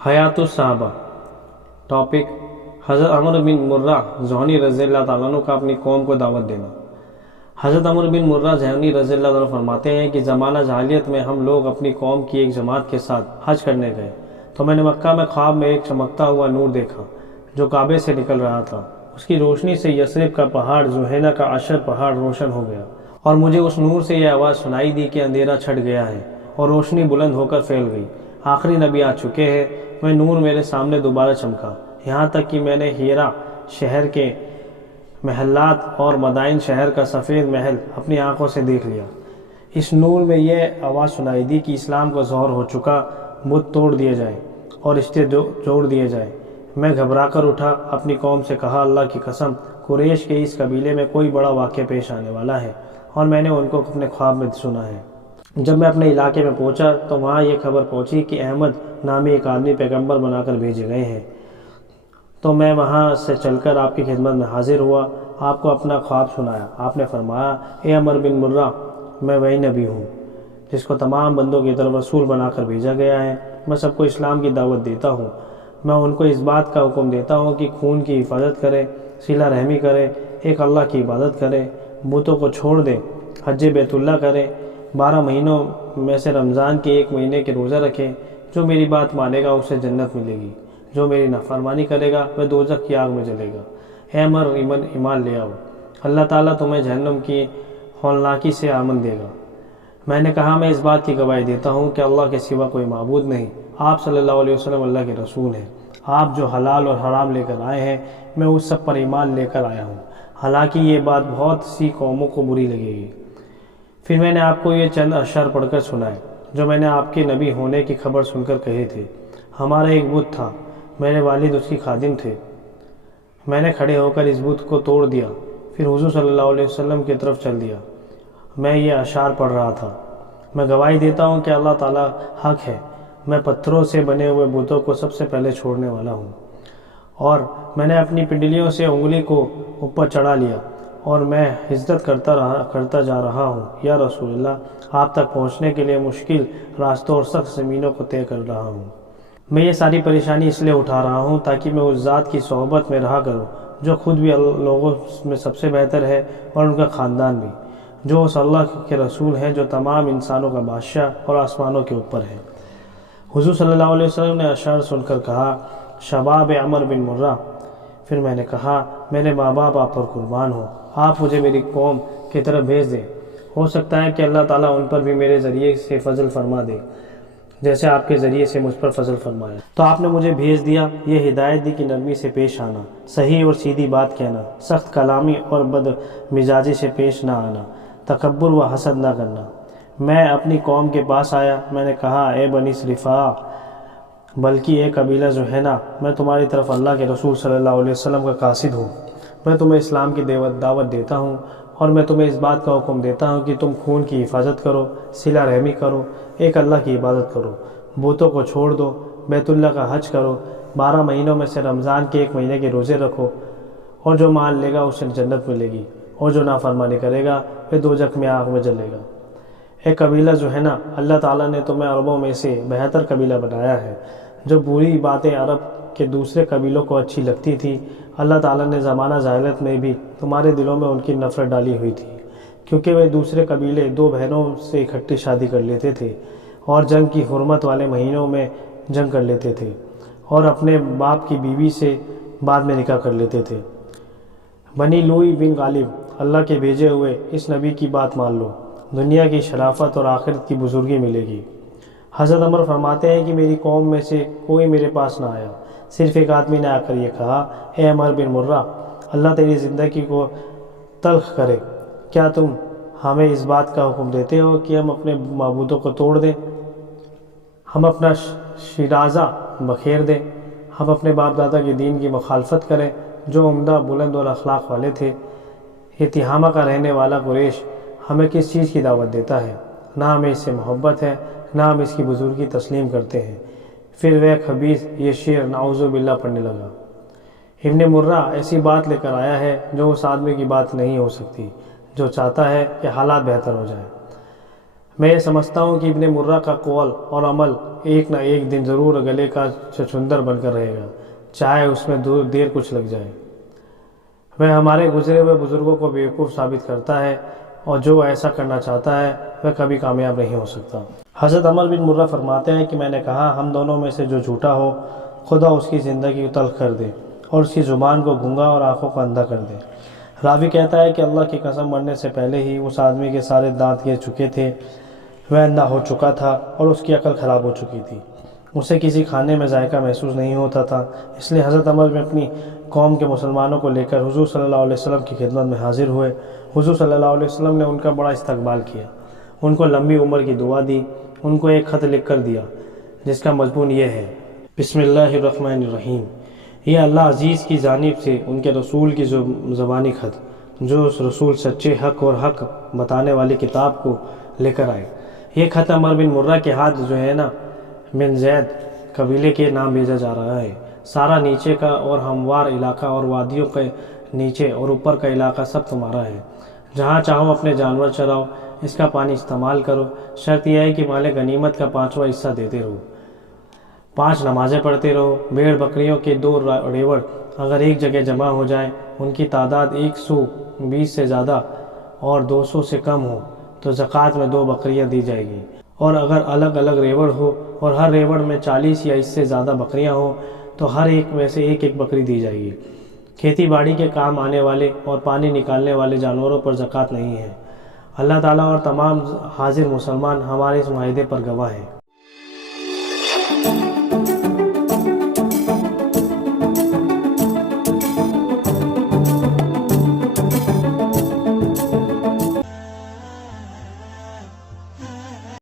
حیات الصحابہ ٹاپک حضرت عمر بن مرہ ذہنی رضی اللہ تعالیٰ عنہ کا اپنی قوم کو دعوت دینا۔ حضرت عمر بن مرہ ذہنی رضی اللہ تعالیٰ عنہ فرماتے ہیں کہ زمانہ جاہلیت میں ہم لوگ اپنی قوم کی ایک جماعت کے ساتھ حج کرنے گئے تو میں نے مکہ میں خواب میں ایک چمکتا ہوا نور دیکھا جو کعبے سے نکل رہا تھا۔ اس کی روشنی سے یثرب کا پہاڑ جوہینہ کا عشر پہاڑ روشن ہو گیا اور مجھے اس نور سے یہ آواز سنائی دی کہ اندھیرا چھٹ گیا ہے اور روشنی بلند ہو کر پھیل گئی، آخری نبی آ چکے ہیں۔ میں نور میرے سامنے دوبارہ چمکا، یہاں تک کہ میں نے ہیرا شہر کے محلات اور مدائن شہر کا سفید محل اپنی آنکھوں سے دیکھ لیا۔ اس نور میں یہ آواز سنائی دی کہ اسلام کا ظہور ہو چکا، بت توڑ دیے جائیں اور رشتے جوڑ دیے جائیں۔ میں گھبرا کر اٹھا، اپنی قوم سے کہا، اللہ کی قسم قریش کے اس قبیلے میں کوئی بڑا واقعہ پیش آنے والا ہے اور میں نے ان کو اپنے خواب میں سنا ہے۔ جب میں اپنے علاقے میں پہنچا تو وہاں یہ خبر پہنچی کہ احمد نامی ایک آدمی پیغمبر بنا کر بھیجے گئے ہیں، تو میں وہاں سے چل کر آپ کی خدمت میں حاضر ہوا، آپ کو اپنا خواب سنایا۔ آپ نے فرمایا، اے عمر بن مرہ، میں وہی نبی ہوں جس کو تمام بندوں کی طرف رسول بنا کر بھیجا گیا ہے۔ میں سب کو اسلام کی دعوت دیتا ہوں، میں ان کو اس بات کا حکم دیتا ہوں کہ خون کی حفاظت کرے، صلہ رحمی کرے، ایک اللہ کی عبادت کرے، بتوں کو چھوڑ دے، حج بیت اللہ کرے، 12 مہینوں میں سے رمضان کے 1 مہینے کے روزہ رکھے۔ جو میری بات مانے گا اسے جنت ملے گی، جو میری نافرمانی کرے گا وہ دوزخ کی آگ میں جلے گا۔ اے عمر، ایمان لے آؤ، اللہ تعالیٰ تمہیں جہنم کی ہولناکی سے آمن دے گا۔ میں نے کہا، میں اس بات کی گواہی دیتا ہوں کہ اللہ کے سوا کوئی معبود نہیں، آپ صلی اللہ علیہ وسلم اللہ کے رسول ہیں۔ آپ جو حلال اور حرام لے کر آئے ہیں میں اس سب پر ایمان لے کر آیا ہوں، حالانکہ یہ بات بہت سی قوموں کو بری لگے گی۔ پھر میں نے آپ کو یہ چند اشعار پڑھ کر سنائے جو میں نے آپ کے نبی ہونے کی خبر سن کر کہے تھے۔ ہمارا ایک بت تھا، میرے والد اس کی خادم تھے، میں نے کھڑے ہو کر اس بت کو توڑ دیا، پھر حضور صلی اللہ علیہ وسلم کی طرف چل دیا۔ میں یہ اشعار پڑھ رہا تھا، میں گواہی دیتا ہوں کہ اللہ تعالیٰ حق ہے، میں پتھروں سے بنے ہوئے بتوں کو سب سے پہلے چھوڑنے والا ہوں، اور میں نے اپنی پنڈلیوں سے انگلی کو اوپر چڑھا لیا اور میں ہجرت کرتا جا رہا ہوں۔ یا رسول اللہ، آپ تک پہنچنے کے لیے مشکل راستوں اور سخت زمینوں کو طے کر رہا ہوں۔ میں یہ ساری پریشانی اس لیے اٹھا رہا ہوں تاکہ میں اس ذات کی صحبت میں رہا کروں جو خود بھی لوگوں میں سب سے بہتر ہے اور ان کا خاندان بھی، جو اس اللہ کے رسول ہیں جو تمام انسانوں کا بادشاہ اور آسمانوں کے اوپر ہے۔ حضور صلی اللہ علیہ وسلم نے اشعار سن کر کہا، شباب عمر بن مرہ۔ پھر میں نے کہا، میرے ماں باپ آپ پر قربان ہوں، آپ مجھے میری قوم کی طرف بھیج دیں، ہو سکتا ہے کہ اللہ تعالیٰ ان پر بھی میرے ذریعے سے فضل فرما دے جیسے آپ کے ذریعے سے مجھ پر فضل فرمایا۔ تو آپ نے مجھے بھیج دیا، یہ ہدایت دی کہ نرمی سے پیش آنا، صحیح اور سیدھی بات کہنا، سخت کلامی اور بد مزاجی سے پیش نہ آنا، تکبر و حسد نہ کرنا۔ میں اپنی قوم کے پاس آیا، میں نے کہا، اے بنی صرفا، بلکہ اے قبیلہ جوہینہ، میں تمہاری طرف اللہ کے رسول صلی اللہ علیہ وسلم کا قاصد ہوں۔ میں تمہیں اسلام کی دعوت دیتا ہوں اور میں تمہیں اس بات کا حکم دیتا ہوں کہ تم خون کی حفاظت کرو، صلہ رحمی کرو، ایک اللہ کی عبادت کرو، بتوں کو چھوڑ دو، بیت اللہ کا حج کرو، 12 مہینوں میں سے رمضان کے 1 مہینے کے روزے رکھو، اور جو مال لے گا اسے جنت ملے گی، اور جو نافرمانی کرے گا وہ دوزخ میں آگ میں جلے گا۔ اے قبیلہ جوہینہ، اللہ تعالیٰ نے تمہیں عربوں میں سے بہتر قبیلہ بنایا ہے۔ جو بری باتیں عرب کے دوسرے قبیلوں کو اچھی لگتی تھی، اللہ تعالیٰ نے زمانہ جاہلیت میں بھی تمہارے دلوں میں ان کی نفرت ڈالی ہوئی تھی، کیونکہ وہ دوسرے قبیلے 2 بہنوں سے اکٹھی شادی کر لیتے تھے اور جنگ کی حرمت والے مہینوں میں جنگ کر لیتے تھے اور اپنے باپ کی بیوی سے بعد میں نکاح کر لیتے تھے۔ بنی لوئی بن غالب، اللہ کے بھیجے ہوئے اس نبی کی بات مان لو، دنیا کی شرافت اور آخرت کی بزرگی ملے گی۔ حضرت عمر فرماتے ہیں کہ میری قوم میں سے کوئی میرے پاس نہ آیا، صرف ایک آدمی نے آ کر یہ کہا، اے عمر بن مرہ، اللہ تیری زندگی کو تلخ کرے، کیا تم ہمیں اس بات کا حکم دیتے ہو کہ ہم اپنے معبودوں کو توڑ دیں، ہم اپنا شیرازہ بکھیر دیں، ہم اپنے باپ دادا کے دین کی مخالفت کریں جو عمدہ، بلند اور اخلاق والے تھے؟ یہ تہامہ کا رہنے والا قریش ہمیں کس چیز کی دعوت دیتا ہے؟ نہ ہمیں اس سے محبت ہے، نہ ہم اس کی بزرگی تسلیم کرتے ہیں۔ پھر وہ خبیث یہ شعر نعوذ باللہ پڑھنے لگا۔ ابن مرہ ایسی بات لے کر آیا ہے جو اس آدمی کی بات نہیں ہو سکتی جو چاہتا ہے کہ حالات بہتر ہو جائیں۔ میں یہ سمجھتا ہوں کہ ابن مرہ کا قول اور عمل ایک نہ ایک دن ضرور گلے کا چچندر بن کر رہے گا، چاہے اس میں دیر کچھ لگ جائے۔ وہ ہمارے گزرے ہوئے بزرگوں کو بیوقوف ثابت کرتا ہے، اور جو ایسا کرنا چاہتا ہے وہ کبھی کامیاب نہیں ہو سکتا۔ حضرت عمر بن مرہ فرماتے ہیں کہ میں نے کہا، ہم دونوں میں سے جو جھوٹا ہو خدا اس کی زندگی کو تلخ کر دے اور اس کی زبان کو گونگا اور آنکھوں کو اندھا کر دے۔ راوی کہتا ہے کہ اللہ کی قسم، مرنے سے پہلے ہی اس آدمی کے سارے دانت گر چکے تھے، وہ اندھا ہو چکا تھا اور اس کی عقل خراب ہو چکی تھی، اسے کسی کھانے میں ذائقہ محسوس نہیں ہوتا تھا۔ اس لیے حضرت عمر میں اپنی قوم کے مسلمانوں کو لے کر حضور صلی اللہ علیہ وسلم کی خدمت میں حاضر ہوئے۔ حضور صلی اللہ علیہ وسلم نے ان کا بڑا استقبال کیا، ان کو لمبی عمر کی دعا دی، ان کو ایک خط لکھ کر دیا جس کا مضمون یہ ہے: بسم اللہ الرحمن الرحیم، یہ اللہ عزیز کی جانب سے ان کے رسول کی زبانی خط، جو اس رسول سچے حق اور حق بتانے والی کتاب کو لے کر آئے۔ یہ خط عمر بن مرہ کے ہاتھ جوہینہ بن زید قبیلے کے نام بھیجا جا رہا ہے۔ سارا نیچے کا اور ہموار علاقہ اور وادیوں کے نیچے اور اوپر کا علاقہ سب تمہارا ہے، جہاں چاہو اپنے جانور چراؤ، اس کا پانی استعمال کرو، شرط یہ ہے کہ مال غنیمت کا 5واں حصہ دیتے رہو، 5 نمازیں پڑھتے رہو۔ بھیڑ بکریوں کے 2 ریوڑ اگر ایک جگہ جمع ہو جائیں، ان کی تعداد 120 سے زیادہ اور 200 سے کم ہو تو زکوٰۃ میں 2 بکریاں دی جائے گی، اور اگر الگ الگ ریوڑ ہو اور ہر ریوڑ میں 40 یا اس سے زیادہ بکریاں ہوں تو ہر ایک میں سے ایک بکری دی جائے گی۔ کھیتی باڑی کے کام آنے والے اور پانی نکالنے والے جانوروں پر زکوٰۃ نہیں ہے۔ اللہ تعالیٰ اور تمام حاضر مسلمان ہمارے اس معاہدے پر گواہ ہیں۔